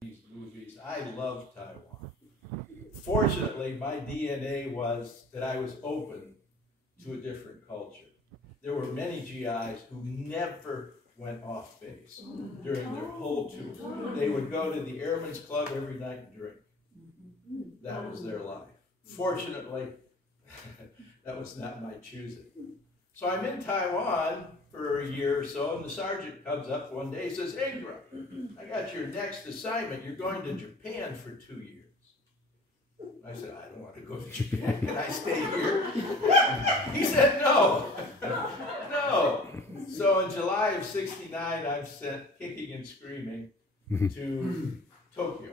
these movies. I love Taiwan. Fortunately, my DNA was that I was open to a different culture. There were many GIs who never went off base during their whole tour. They would go to the Airmen's Club every night and drink. That was their life. Fortunately, that was not my choosing. So I'm in Taiwan for a year or so, and the sergeant comes up one day and says, Ingram, I got your next assignment. You're going to Japan for 2 years. I said, I don't want to go to Japan. Can I stay here? He said, no. No. So in July of '69, I'm sent kicking and screaming to Tokyo,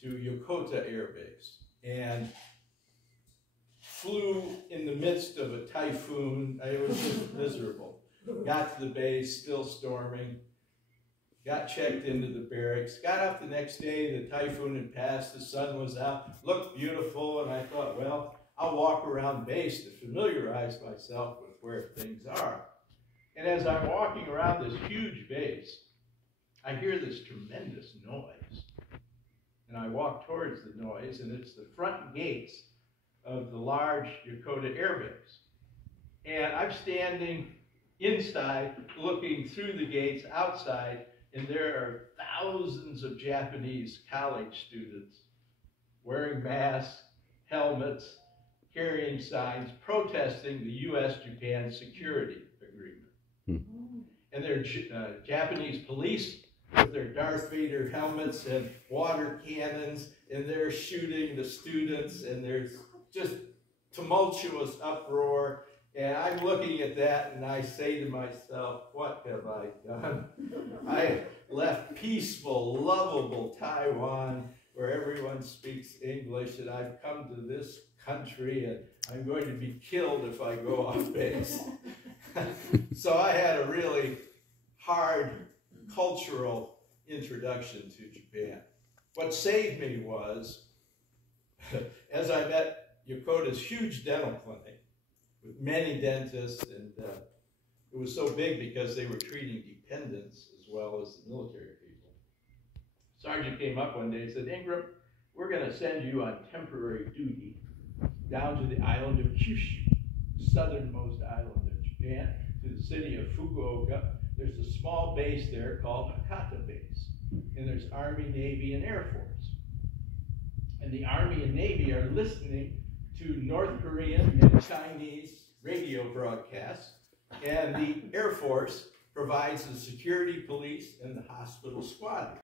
to Yokota Air Base, and flew in the midst of a typhoon. It was just miserable. Got to the base, still storming. Got checked into the barracks. Got up the next day, the typhoon had passed, the sun was out, looked beautiful, and I thought, well, I'll walk around base to familiarize myself with where things are. And as I'm walking around this huge base, I hear this tremendous noise. And I walk towards the noise, and it's the front gates of the large Yokota Air Base. And I'm standing inside, looking through the gates outside, and there are thousands of Japanese college students wearing masks, helmets, carrying signs, protesting the U.S.-Japan security agreement. And there are Japanese police with their Darth Vader helmets and water cannons, and they're shooting the students, and there's just tumultuous uproar. And I'm looking at that, and I say to myself, what have I done? I left peaceful, lovable Taiwan, where everyone speaks English, and I've come to this country, and I'm going to be killed if I go off base. So I had a really hard cultural introduction to Japan. What saved me was, as I met Yokota's huge dental clinic, with many dentists, and it was so big because they were treating dependents as well as the military people. Sergeant came up one day and said, Ingram, we're going to send you on temporary duty down to the island of Kyushu, the southernmost island of Japan, to the city of Fukuoka. There's a small base there called Hakata Base, and there's Army, Navy, and Air Force. And the Army and Navy are listening to North Korean and Chinese radio broadcasts, and the Air Force provides the security police and the hospital squad.